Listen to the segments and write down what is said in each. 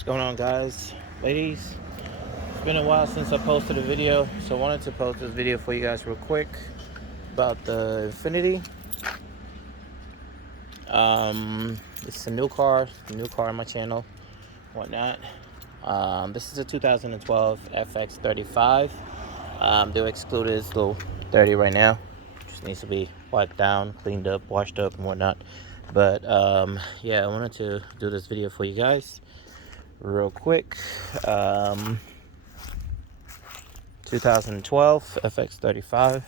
What's going on, guys, ladies? It's been a while since I posted a video, so I wanted to post this video for you guys real quick about the Infiniti. It's a new car on my channel, whatnot. This is a 2012 fx35. They're excluded. It's a little dirty right now. Just needs to be wiped down, cleaned up, washed up, and whatnot. But yeah, I wanted to do this video for you guys real quick. 2012 fx35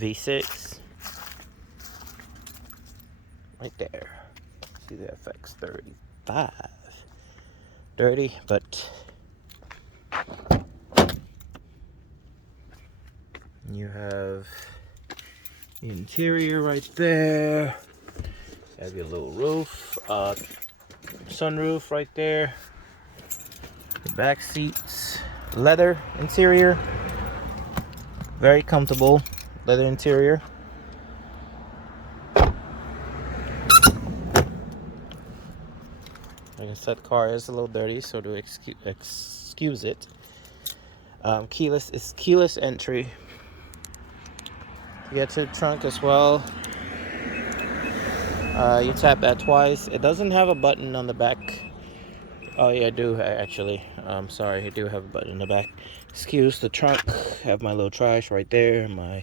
V6 right there. See the fx35, dirty, but you have the interior right there. Have your little roof, sunroof right there. The back seats, leather interior, very comfortable leather interior. Like I said, car is a little dirty, so to excuse it. Keyless entry. To get to the trunk as well, you tap that twice. It doesn't have a button on the back. Oh yeah, I do actually. I'm sorry, I do have a button in the back. Excuse the trunk. Have my little trash right there. My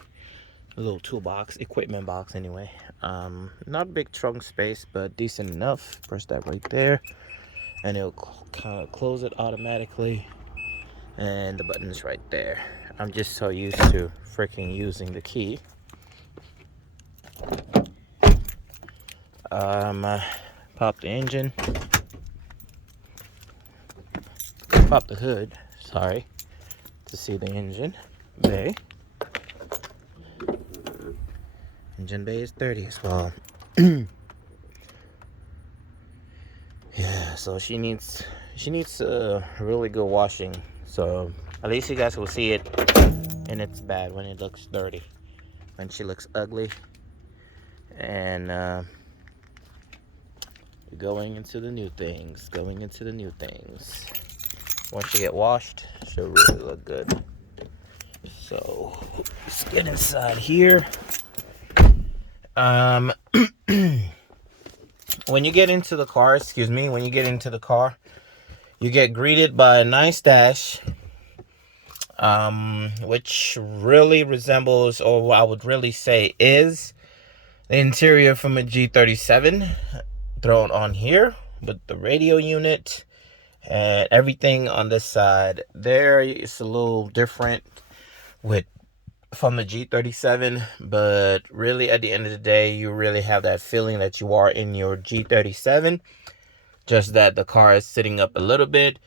little toolbox, equipment box anyway. Not big trunk space, but decent enough. Press that right there, and it'll kind of close it automatically. And the button's right there. I'm just so used to freaking using the key. Pop the engine. Pop the hood, sorry, to see the engine bay. Engine bay is dirty as well. Yeah, so she needs a really good washing. So at least you guys will see it, and it's bad when it looks dirty, when she looks ugly. And going into the new things. Once you get washed, she'll really look good. So let's get inside here. When you get into the car, you get greeted by a nice dash, which really resembles, or what I would really say is, the interior from a G37 thrown on here, with the radio unit and everything on this side. There is a little different from the G37, but really at the end of the day, you really have that feeling that you are in your G37, just that the car is sitting up a little bit,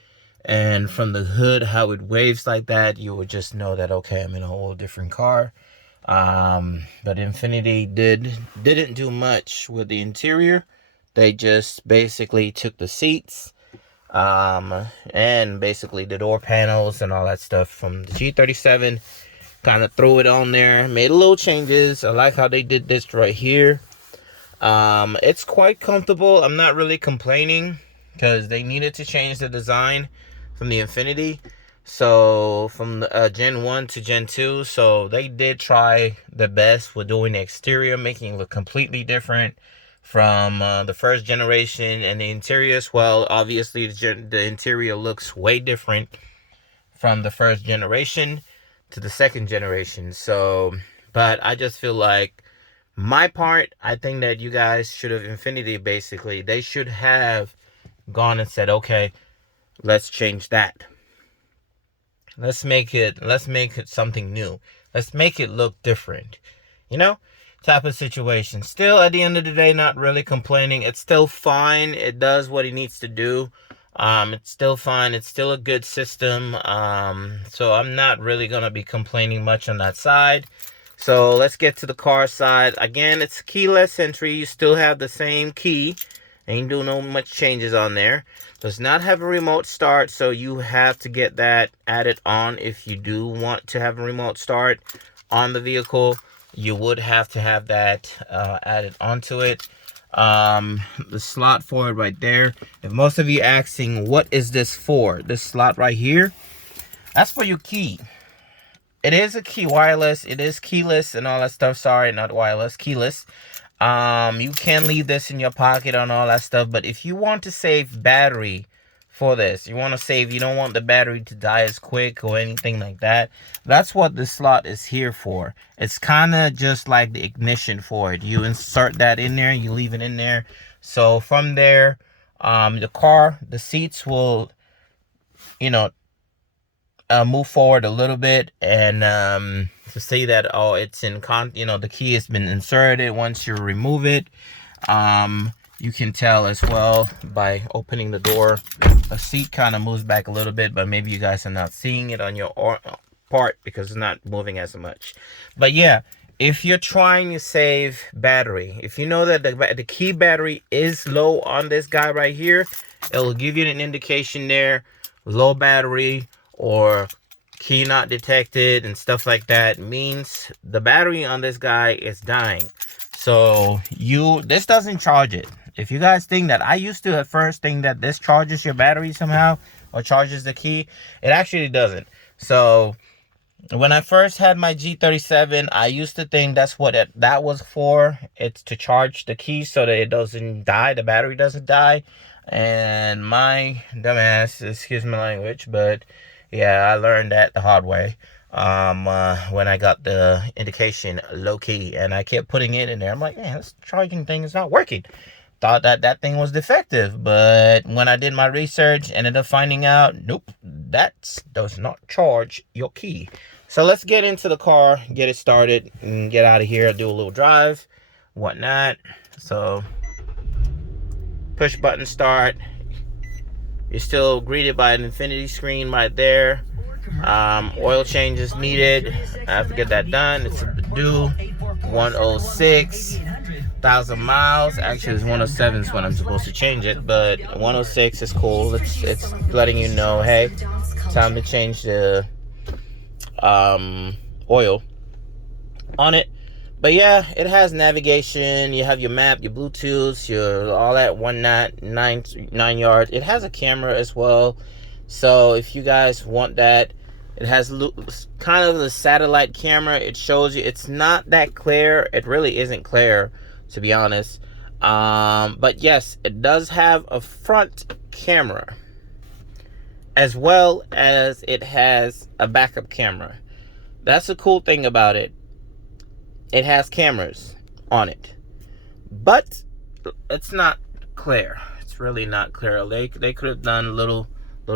and from the hood, how it waves like that, you would just know that, okay, I'm in a whole different car. But Infiniti didn't do much with the interior. They just basically took the seats, and basically the door panels and all that stuff from the G37, kind of threw it on there, made a little changes. I like how they did this right here. It's quite comfortable. I'm not really complaining, because they needed to change the design from the Infiniti. So from Gen 1 to Gen 2, so they did try the best with doing the exterior, making it look completely different from the first generation, and the interior as well. Obviously, the interior looks way different from the first generation to the second generation. So, but I just feel like, my part, I think that you guys should have, Infiniti basically, they should have gone and said, okay, let's change that. Let's make it something new. Let's make it look different. Type of situation. Still, at the end of the day, not really complaining. It's still fine. It does what it needs to do. It's still fine. It's still a good system. So I'm not really going to be complaining much on that side. So let's get to the car side. Again, it's keyless entry. You still have the same key. Ain't doing no much changes on there. Does not have a remote start, so you have to get that added on if you do want to have a remote start on the vehicle. You would have to have that added onto it. The slot for it right there. If most of you asking, what is this for? This slot right here, that's for your key. It is a key, wireless. It is keyless and all that stuff. Sorry, not wireless, keyless. You can leave this in your pocket and all that stuff, but if you want to save battery for this, you want to save, you don't want the battery to die as quick or anything like that, that's what this slot is here for. It's kind of just like the ignition for it. You insert that in there, you leave it in there. So from there, the seats will, you know, move forward a little bit, and to say that, oh, it's in the key has been inserted. Once you remove it, you can tell as well by opening the door, the seat kind of moves back a little bit, but maybe you guys are not seeing it on your part because it's not moving as much. But yeah, if you're trying to save battery, if you know that the key battery is low on this guy right here, it will give you an indication there, low battery or key not detected and stuff like that, means the battery on this guy is dying. So this doesn't charge it. If you guys think that, I used to at first think that this charges your battery somehow or charges the key, it actually doesn't. So when I first had my G37, I used to think that's what that was for. It's to charge the key so that it doesn't die, the battery doesn't die. And my dumbass, excuse my language, but yeah, I learned that the hard way when I got the indication low key, and I kept putting it in there. I'm like, man, this charging thing is not working. Thought that thing was defective, but when I did my research, ended up finding out, nope, that does not charge your key. So let's get into the car, get it started, and get out of here. Do a little drive, whatnot. So push button start. You're still greeted by an infinity screen right there. Oil change is needed. I have to get that done. It's due 106,000 miles. Actually, it's 107 is when I'm supposed to change it, but 106 is cool. It's letting you know, hey, time to change the oil on it. But yeah, it has navigation. You have your map, your Bluetooth, your all that nine yards. It has a camera as well. So if you guys want that, it has kind of the satellite camera. It shows you. It's not that clear. It really isn't clear, to be honest. But yes, it does have a front camera, as well as it has a backup camera. That's the cool thing about it. It has cameras on it, but it's not clear. It's really not clear. They could have done a little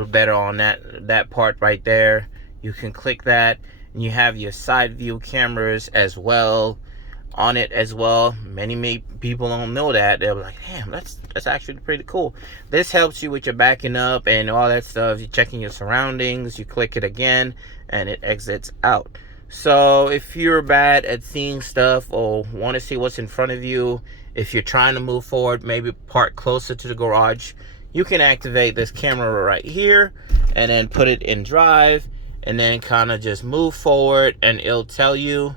better on that part right there. You can click that, and you have your side view cameras as well on it as well. Many people don't know that. They're like, damn, that's actually pretty cool. This helps you with your backing up and all that stuff. You're checking your surroundings. You click it again, and it exits out. So if you're bad at seeing stuff or want to see what's in front of you, if you're trying to move forward, maybe park closer to the garage, you can activate this camera right here and then put it in drive, and then kind of just move forward, and it'll tell you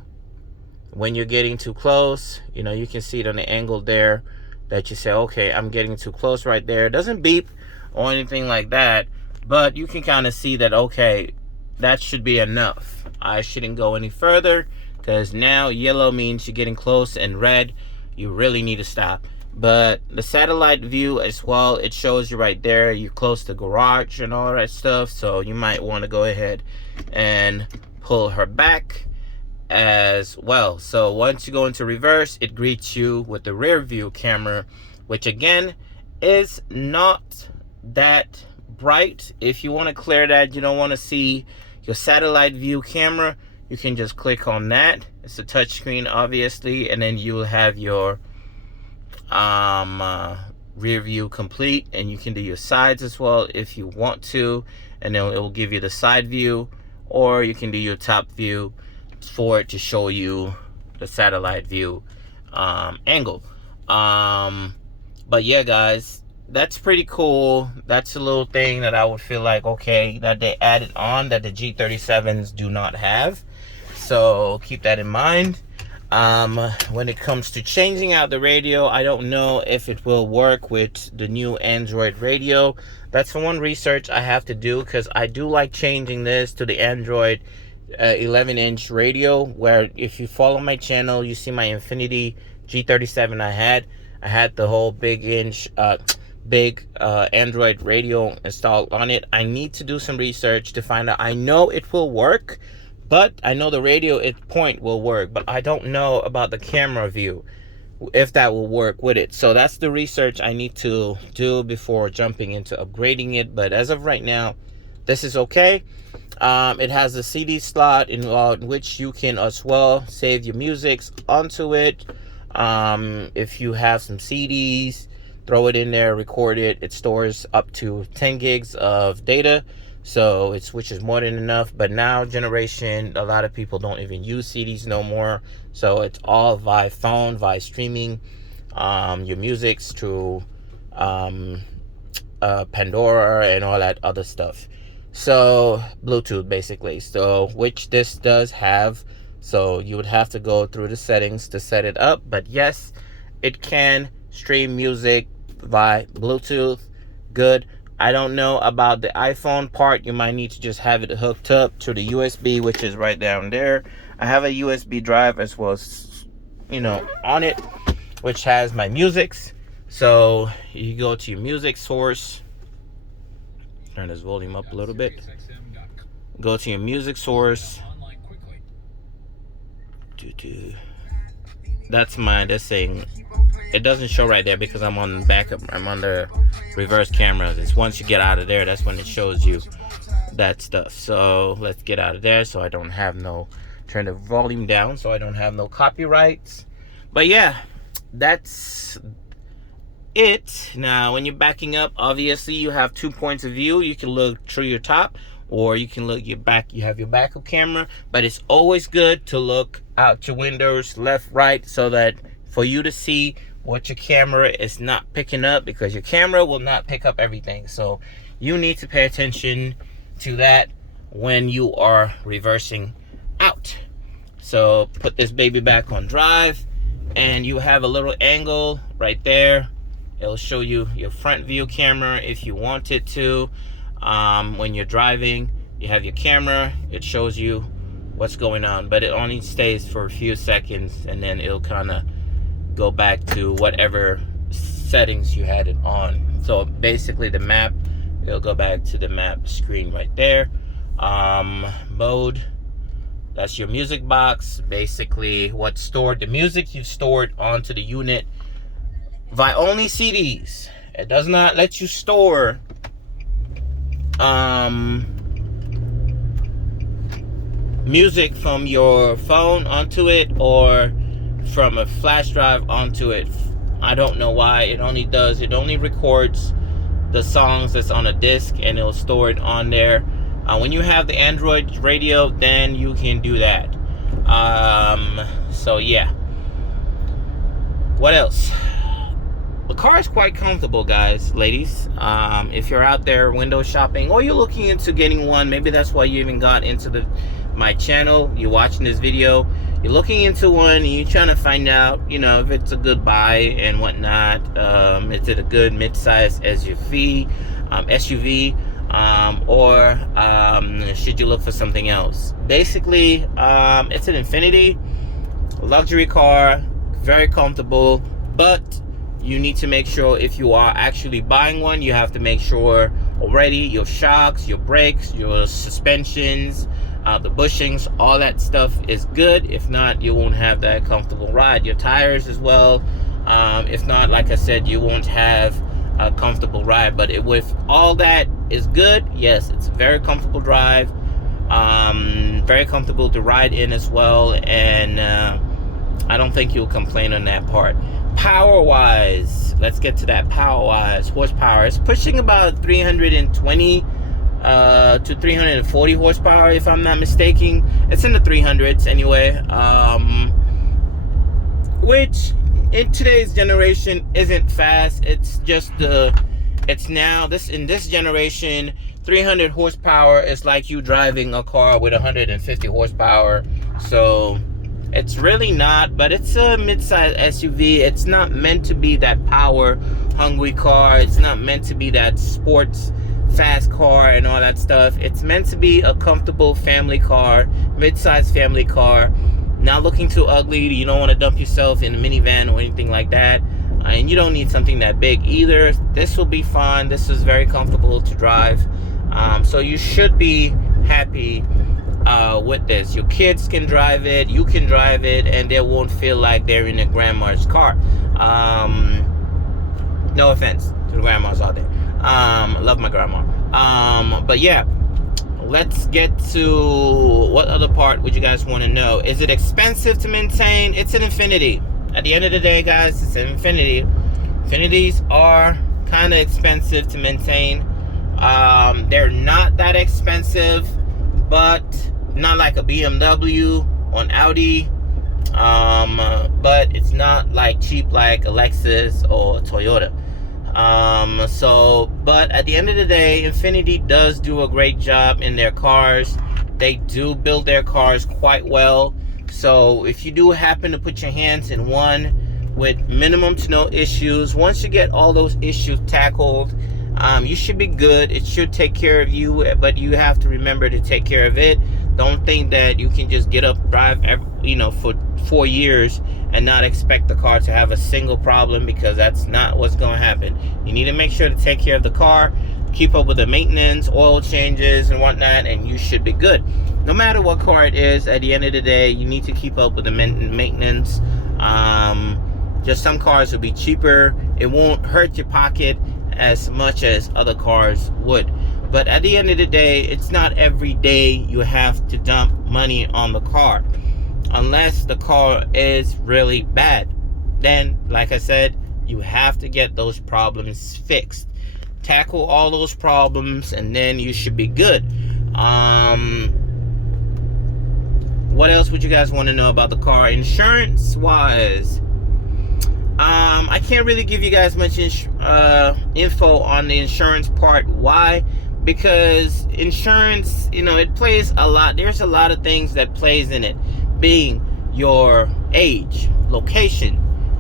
when you're getting too close. You know, you can see it on the angle there that you say, okay, I'm getting too close right there. It doesn't beep or anything like that, but you can kind of see that, okay, that should be enough. I shouldn't go any further, because now yellow means you're getting close, and red, you really need to stop. But the satellite view as well, it shows you right there, you're close to the garage and all that stuff. So you might want to go ahead and pull her back as well. So once you go into reverse, it greets you with the rear view camera, which again is not that bright. If you want to clear that, you don't want to see your satellite view camera, you can just click on that. It's a touch screen, obviously, and then you will have your rear view complete, and you can do your sides as well if you want to, and then it will give you the side view, or you can do your top view for it to show you the satellite view angle. But yeah, guys, that's pretty cool. That's a little thing that I would feel like, okay, that they added on that the G37s do not have. So keep that in mind. When it comes to changing out the radio, I don't know if it will work with the new Android radio. That's for one research I have to do, because I do like changing this to the Android 11-inch radio, where if you follow my channel, you see my Infiniti G37 I had the whole big Android radio installed on it. I need to do some research to find out. I know it will work, but I know the radio point will work, but I don't know about the camera view, if that will work with it. So that's the research I need to do before jumping into upgrading it. But as of right now, this is okay. It has a CD slot in which you can as well save your musics onto it. If you have some CDs, throw it in there, record it. It stores up to 10 gigs of data, so which is more than enough. But now generation, a lot of people don't even use CDs no more, so it's all via phone, via streaming your musics through Pandora and all that other stuff. So Bluetooth basically, so which this does have. So you would have to go through the settings to set it up, but yes, it can stream music via Bluetooth. Good. I don't know about the iPhone part. You might need to just have it hooked up to the USB, which is right down there. I have a USB drive as well as, on it, which has my musics. So you go to your music source. Turn this volume up a little bit. Go to your music source. That's this thing. It doesn't show right there because I'm on backup. I'm on the reverse cameras. It's once you get out of there, that's when it shows you that stuff. So let's get out of there so I don't have turn the volume down so I don't have no copyrights. But yeah, that's it. Now when you're backing up, obviously you have 2 points of view. You can look through your top, or you can look your back. You have your backup camera, but it's always good to look out your windows, left, right, so that for you to see what your camera is not picking up, because your camera will not pick up everything. So you need to pay attention to that when you are reversing out. So put this baby back on drive, and you have a little angle right there. It'll show you your front view camera if you want it to. When you're driving, you have your camera, it shows you what's going on, but it only stays for a few seconds, and then it'll kind of go back to whatever settings you had it on. So basically the map, it'll go back to the map screen right there. Mode, that's your music box. Basically what's stored, the music you've stored onto the unit via only CDs. It does not let you store music from your phone onto it, or from a flash drive onto it. I don't know why. It only records the songs that's on a disc, and it'll store it on there. When you have the Android radio, then you can do that. So yeah, what else? The car is quite comfortable, guys, ladies. If you're out there window shopping, or you're looking into getting one, maybe that's why you even got into my channel, you're watching this video, you're looking into one, and you're trying to find out, if it's a good buy and whatnot. Is it a good mid-size SUV, or should you look for something else? Basically, it's an Infiniti luxury car, very comfortable, but you need to make sure, if you are actually buying one, you have to make sure already your shocks, your brakes, your suspensions, the bushings, all that stuff is good. If not, you won't have that comfortable ride. Your tires as well. If not, like I said, you won't have a comfortable ride. But with all that is good, yes, it's a very comfortable drive. Very comfortable to ride in as well. And I don't think you'll complain on that part. Power wise, let's get to that. Power wise, horsepower, it's pushing about 320 to 340 horsepower, if I'm not mistaken. It's in the 300s anyway, which in today's generation isn't fast. It's just it's now in this generation, 300 horsepower is like you driving a car with 150 horsepower. So It's really not, but it's a mid-size SUV. It's not meant to be that power hungry car. It's not meant to be that sports fast car and all that stuff. It's meant to be a comfortable family car, mid-size family car. Not looking too ugly. You don't want to dump yourself in a minivan or anything like that. And you don't need something that big either. This will be fun. This is very comfortable to drive. So you should be happy with this. Your kids can drive it, you can drive it, and they won't feel like they're in a grandma's car. No offense to the grandmas out there. Love my grandma. But yeah, let's get to what other part would you guys want to know. Is it expensive to maintain? It's an Infiniti. At the end of the day, guys, it's an Infiniti. Infinitis are kind of expensive to maintain. They're not that expensive, but not like a BMW or an Audi. But it's not like cheap like a Lexus or a Toyota. But at the end of the day, Infiniti does do a great job in their cars. They do build their cars quite well. So if you do happen to put your hands in one with minimum to no issues, once you get all those issues tackled, you should be good. It should take care of you, but you have to remember to take care of it. Don't think that you can just get up, drive, for 4 years and not expect the car to have a single problem, because that's not what's going to happen. You need to make sure to take care of the car, keep up with the maintenance, oil changes and whatnot, and you should be good. No matter what car it is, at the end of the day, you need to keep up with the maintenance. Just some cars will be cheaper. It won't hurt your pocket as much as other cars would. But at the end of the day, it's not every day you have to dump money on the car. Unless the car is really bad. Then, like I said, you have to get those problems fixed. Tackle all those problems, and then you should be good. What else would you guys want to know about the car? Insurance-wise, I can't really give you guys much info on the insurance part. Why? Because insurance, it plays a lot. There's a lot of things that plays in it, being your age, location,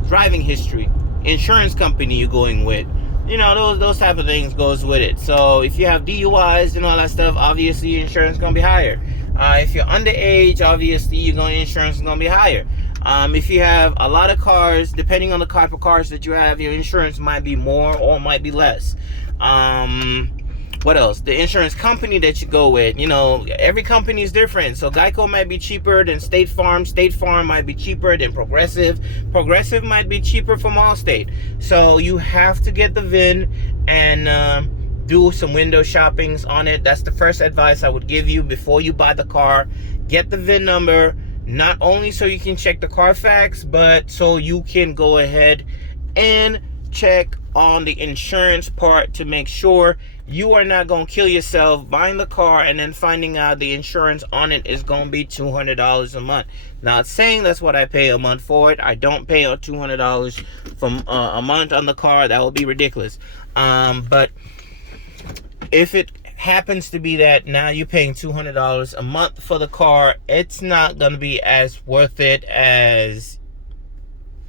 driving history, insurance company you're going with. Those type of things goes with it. So if you have DUIs and all that stuff, obviously your insurance is going to be higher. If you're underage, obviously your insurance is going to be higher. If you have a lot of cars, depending on the type of cars that you have, your insurance might be more or might be less. What else? The insurance company that you go with, every company is different. So Geico might be cheaper than State Farm. State Farm might be cheaper than Progressive. Progressive might be cheaper from Allstate. So you have to get the VIN and do some window shoppings on it. That's the first advice I would give you before you buy the car. Get the VIN number, not only so you can check the Carfax, but so you can go ahead and check on the insurance part to make sure you are not going to kill yourself buying the car and then finding out the insurance on it is going to be $200 a month. Not saying that's what I pay a month for it. I don't pay $200 from a month on the car. That would be ridiculous. But if it happens to be that now you're paying $200 a month for the car, it's not going to be as worth it as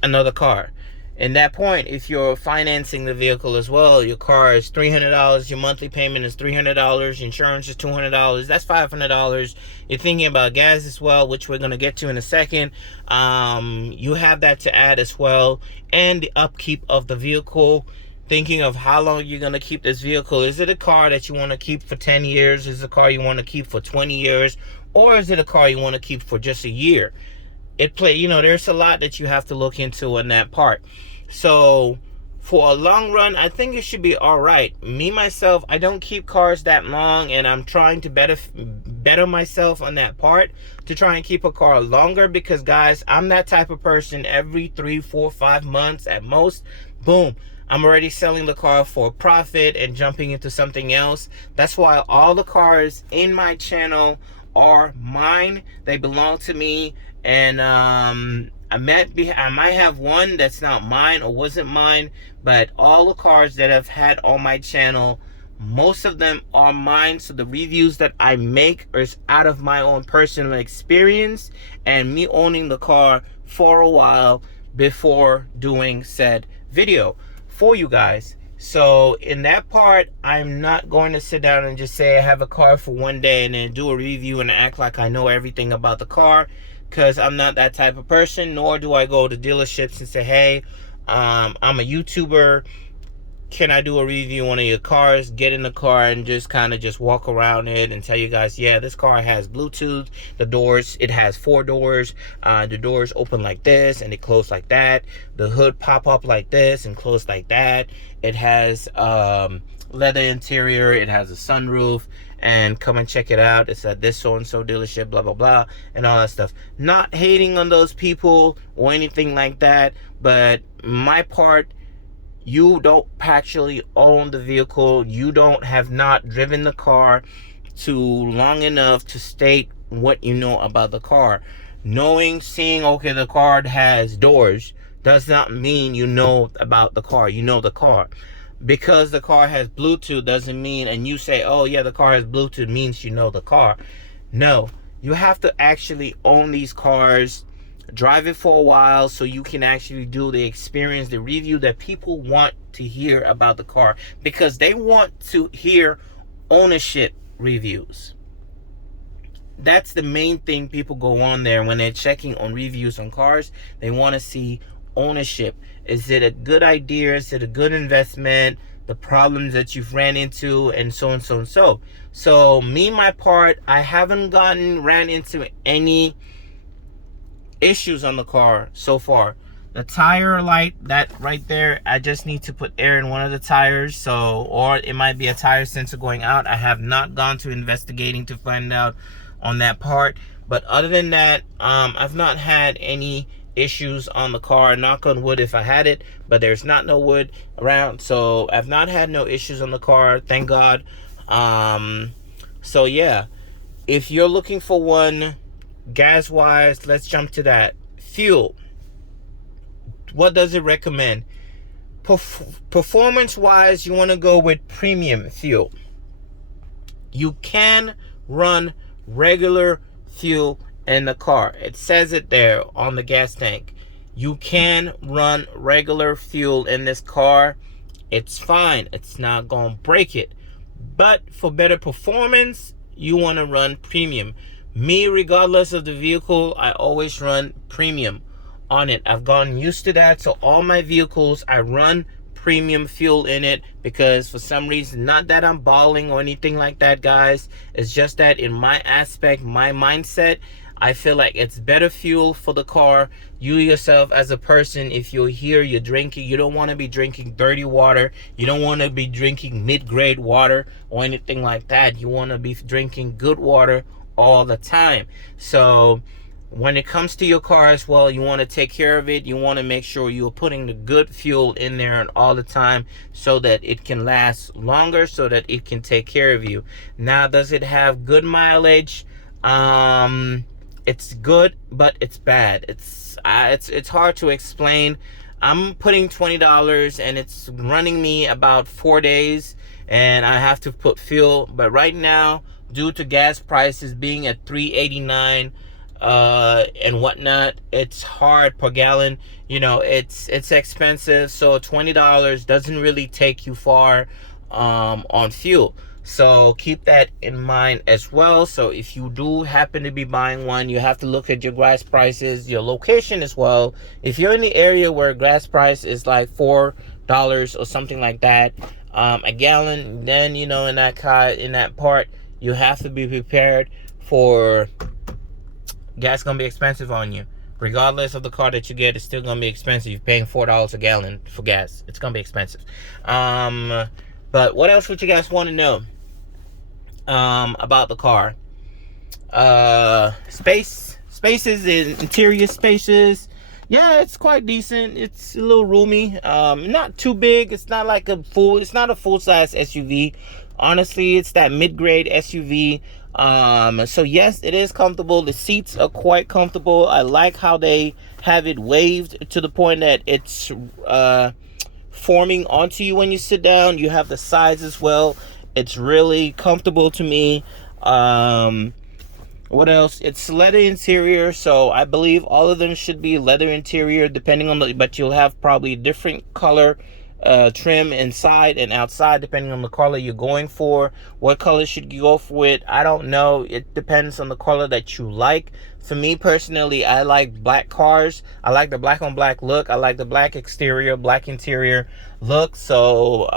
another car. In that point, if you're financing the vehicle as well, your car is $300, your monthly payment is $300, insurance is $200, that's $500. You're thinking about gas as well, which we're going to get to in a second. You have that to add as well, and the upkeep of the vehicle. Thinking of how long you're going to keep this vehicle. Is it a car that you want to keep for 10 years? Is it a car you want to keep for 20 years? Or is it a car you want to keep for just a year? There's a lot that you have to look into in that part. So for a long run, I think it should be all right. Me, myself, I don't keep cars that long, and I'm trying to better myself on that part to try and keep a car longer, because, guys, I'm that type of person. Every 3, 4, 5 months at most, boom, I'm already selling the car for a profit and jumping into something else. That's why all the cars in my channel are mine. They belong to me. And I might have one that's not mine or wasn't mine, but all the cars that I've had on my channel Most of them are mine, so the reviews that I make is out of my own personal experience and me owning the car for a while before doing said video for you guys. So in that part, I'm not going to sit down and just say I have a car for one day and then do a review and act like I know everything about the car, because I'm not that type of person. Nor do I go to dealerships and say, hey, I'm a YouTuber, can I do a review on one of your cars? Get in the car and just kind of just walk around it and tell you guys, yeah, this car has Bluetooth. The doors, it has 4 doors. The doors open like this and they close like that. The hood pop up like this and close like that. It has leather interior. It has a sunroof. And come and check it out. It's at this so-and-so dealership, blah, blah, blah, and all that stuff. Not hating on those people or anything like that, but my part, you don't actually own the vehicle. You have not driven the car too long enough to state what you know about the car. Seeing, okay, the car has doors does not mean you know about the car. You know the car. Because the car has Bluetooth doesn't mean, and you say, oh yeah, the car has Bluetooth, means you know the car. No, you have to actually own these cars, drive it for a while, so you can actually do the experience, the review that people want to hear about the car, because they want to hear ownership reviews. That's the main thing people go on there when they're checking on reviews on cars. They want to see ownership. Is it a good idea? Is it a good investment? The problems that you've ran into, and so and so and so. So me, my part, I haven't ran into any issues on the car so far. The tire light, that right there, I just need to put air in one of the tires, so, or it might be a tire sensor going out. I have not gone to investigating to find out on that part, but other than that, I've not had any issues on the car. Knock on wood if I had it, but there's no wood around, so I've not had no issues on the car, thank God. So yeah, if you're looking for one, gas wise, let's jump to that. Fuel, what does it recommend? Performance wise, you want to go with premium fuel. You can run regular fuel in the car. It says it there on the gas tank. You can run regular fuel in this car. It's fine. It's not gonna break it. But for better performance, you want to run premium. Me, regardless of the vehicle, I always run premium on it. I've gotten used to that. So all my vehicles, I run premium fuel in it, because for some reason, not that I'm balling or anything like that, guys, it's just that in my aspect, my mindset, I feel like it's better fuel for the car. You yourself as a person, if you're here, you're drinking, you don't want to be drinking dirty water. You don't want to be drinking mid-grade water or anything like that. You want to be drinking good water all the time. So when it comes to your car as well, you want to take care of it. You want to make sure you're putting the good fuel in there and all the time, so that it can last longer, so that it can take care of you. Now, does it have good mileage? It's good, but it's bad. It's hard to explain. I'm putting $20 and it's running me about 4 days, and I have to put fuel. But right now, due to gas prices being at $3.89 and whatnot, it's hard per gallon. You know, it's expensive. So $20 doesn't really take you far on fuel. So keep that in mind as well. So if you do happen to be buying one, you have to look at your gas prices, your location as well. If you're in the area where gas price is like $4 or something like that a gallon, then in that part, you have to be prepared for gas gonna be expensive on you. Regardless of the car that you get, it's still gonna be expensive. You're paying $4 a gallon for gas. It's gonna be expensive. But what else would you guys want to know about the car? Spaces, interior spaces. Yeah, it's quite decent. It's a little roomy. Not too big. It's not like it's not a full-size SUV. Honestly, it's that mid-grade SUV. So yes, it is comfortable. The seats are quite comfortable. I like how they have it waved to the point that it's forming onto you when you sit down. You have the sides as well. It's really comfortable to me. What else? It's leather interior, so I believe all of them should be leather interior, depending on the, but you'll have probably different color trim inside and outside, depending on the color you're going for. What color should you go for it? I don't know. It depends on the color that you like. For me personally, I like black cars. I like the black on black look. I like the black exterior, black interior look. So,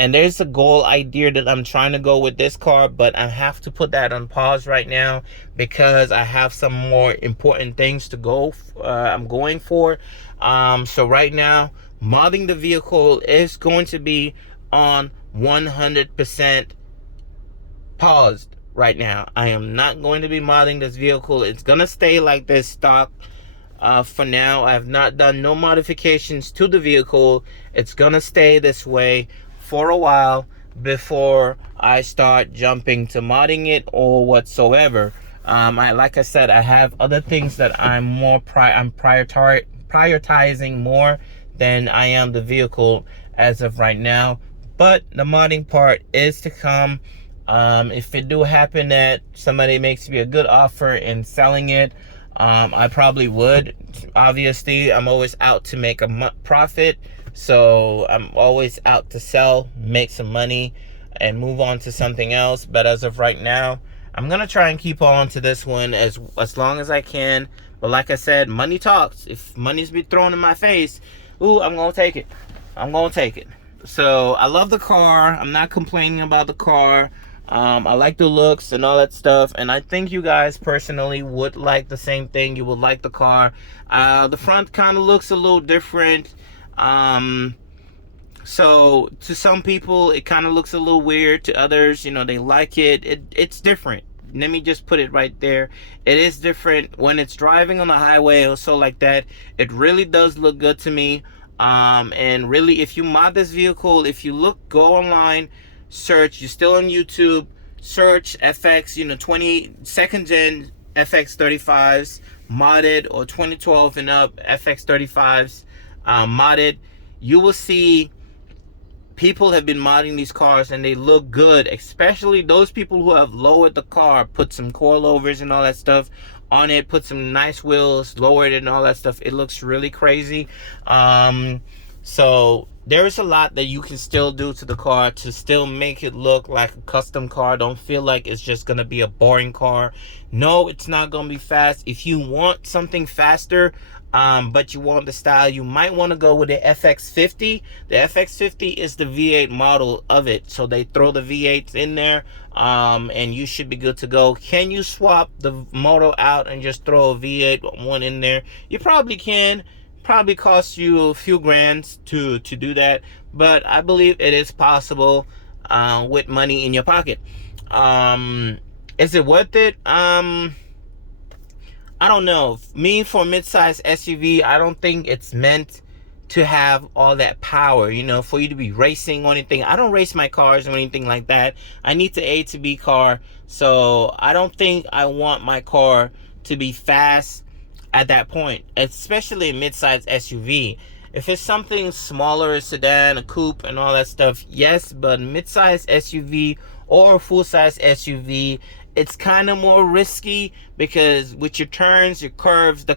and there's a goal idea that I'm trying to go with this car, but I have to put that on pause right now because I have some more important things to go. I'm going for. So right now, modding the vehicle is going to be on 100% paused right now. I am not going to be modding this vehicle. It's gonna stay like this stock. For now, I have not done no modifications to the vehicle. It's gonna stay this way for a while before I start jumping to modding it or whatsoever. Like I said, I have other things that I'm prioritizing more than I am the vehicle as of right now. But the modding part is to come. If it do happen that somebody makes me a good offer in selling it, I probably would. Obviously, I'm always out to make a profit, so I'm always out to sell, make some money, and move on to something else. But as of right now, I'm gonna try and keep on to this one as long as I can. But like I said, money talks. If money's be thrown in my face, ooh, I'm gonna take it. I'm gonna take it. So I love the car. I'm not complaining about the car. I like the looks and all that stuff, and I think you guys personally would like the same thing. You would like the car. The front kind of looks a little different. So to some people it kind of looks a little weird. To others, you know, they like it. It's different. Let me just put it right there. It is different when it's driving on the highway or so like that. It really does look good to me. And really, if you mod this vehicle, if you go online, search, you're still on YouTube, search FX, 22nd gen fx35s modded, or 2012 and up fx35s modded. You will see people have been modding these cars and they look good, especially those people who have lowered the car, put some coilovers and all that stuff on it, put some nice wheels, lowered it and all that stuff. It looks really crazy. So there is a lot that you can still do to the car to still make it look like a custom car. Don't feel like it's just gonna be a boring car. No, it's not gonna be fast. If you want something faster, but you want the style, you might want to go with the FX50. The FX50 is the V8 model of it, so they throw the V8s in there, and you should be good to go. Can you swap the motor out and just throw a V8 one in there? You probably can. Probably cost you a few grand to do that, but I believe it is possible with money in your pocket. Is it worth it? I don't know. Me, for mid-size SUV, I don't think it's meant to have all that power, for you to be racing or anything. I don't race my cars or anything like that. I need the A to B car, so I don't think I want my car to be fast at that point, especially a mid-size SUV. If it's something smaller, a sedan, a coupe, and all that stuff, yes, but mid-size SUV or a full-size SUV, it's kind of more risky because with your turns, your curves, the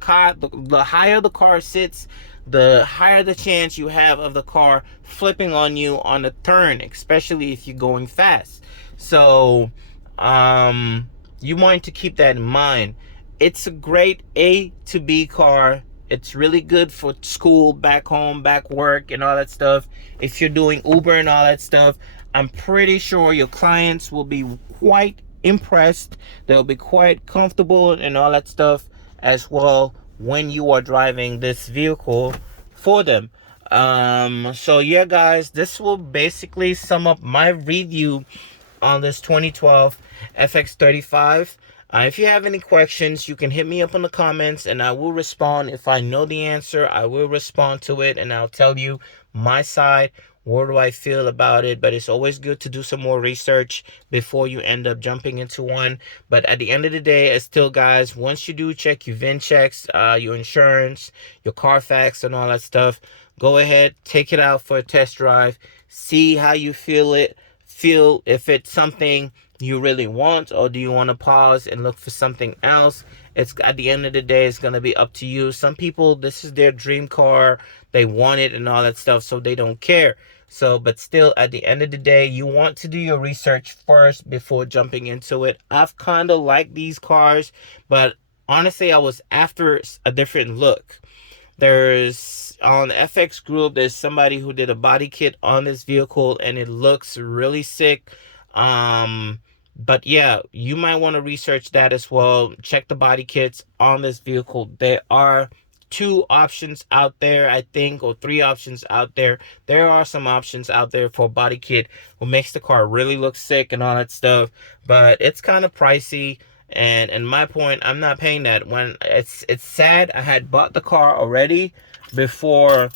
higher the car sits, the higher the chance you have of the car flipping on you on a turn, especially if you're going fast. So you want to keep that in mind. It's a great A to B car. It's really good for school, back home, back work, and all that stuff. If you're doing Uber and all that stuff, I'm pretty sure your clients will be quite impressed. They'll be quite comfortable and all that stuff as well when you are driving this vehicle for them. So yeah, guys, this will basically sum up my review on this 2012 FX35. If you have any questions, you can hit me up in the comments and I will respond. If I know the answer, I will respond to it and I'll tell you my side. What do I feel about it? But it's always good to do some more research before you end up jumping into one. But at the end of the day, it's still, guys, once you do check your VIN checks, your insurance, your Carfax and all that stuff, go ahead, take it out for a test drive, see how you feel feel if it's something you really want, or do you want to pause and look for something else. It's at the end of the day, it's going to be up to you. Some people, this is their dream car, they want it and all that stuff, so they don't care. So, but still, at the end of the day, you want to do your research first before jumping into it. I've kind of liked these cars, but honestly, I was after a different look. There's on FX Group, there's somebody who did a body kit on this vehicle, and it looks really sick. But yeah, you might want to research that as well. Check the body kits on this vehicle. There are 2 options out there, I think, or 3 options out there. There are some options out there for body kit what makes the car really look sick and all that stuff, but it's kind of pricey. And my point, I'm not paying that. When it's sad, I had bought the car already before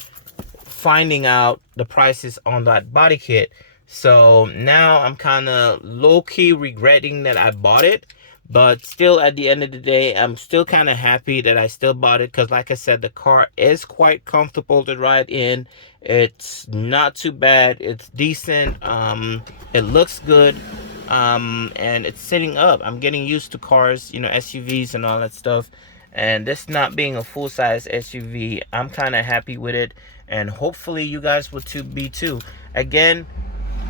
finding out the prices on that body kit. So now I'm kind of low-key regretting that I bought it. But still, at the end of the day, I'm still kind of happy that I still bought it, because like I said, the car is quite comfortable to ride in. It's not too bad. It's decent. It looks good. And it's sitting up. I'm getting used to cars, you know, SUVs and all that stuff. And this not being a full-size SUV, I'm kind of happy with it. And hopefully you guys will be too. Again,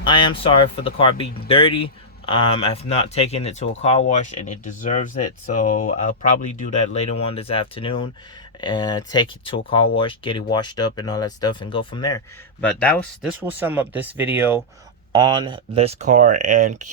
I am sorry for the car being dirty. I've not taken it to a car wash, and it deserves it. So I'll probably do that later on this afternoon and take it to a car wash, get it washed up and all that stuff, and go from there. But this will sum up this video on this car, and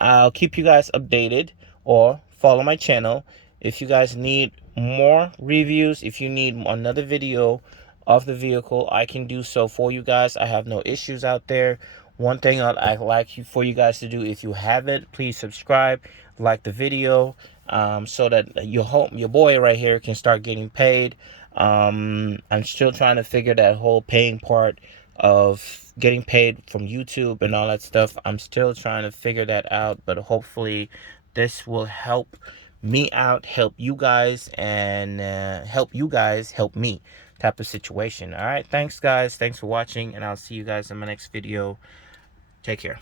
I'll keep you guys updated, or follow my channel. If you guys need more reviews, if you need another video of the vehicle, I can do so for you guys. I have no issues out there. One thing I'd like for you guys to do, if you haven't, please subscribe, like the video, so that your boy right here can start getting paid. I'm still trying to figure that whole paying part of getting paid from YouTube and all that stuff. I'm still trying to figure that out, but hopefully this will help me out, help you guys, and help you guys help me type of situation. All right, thanks guys, thanks for watching, and I'll see you guys in my next video. Take care.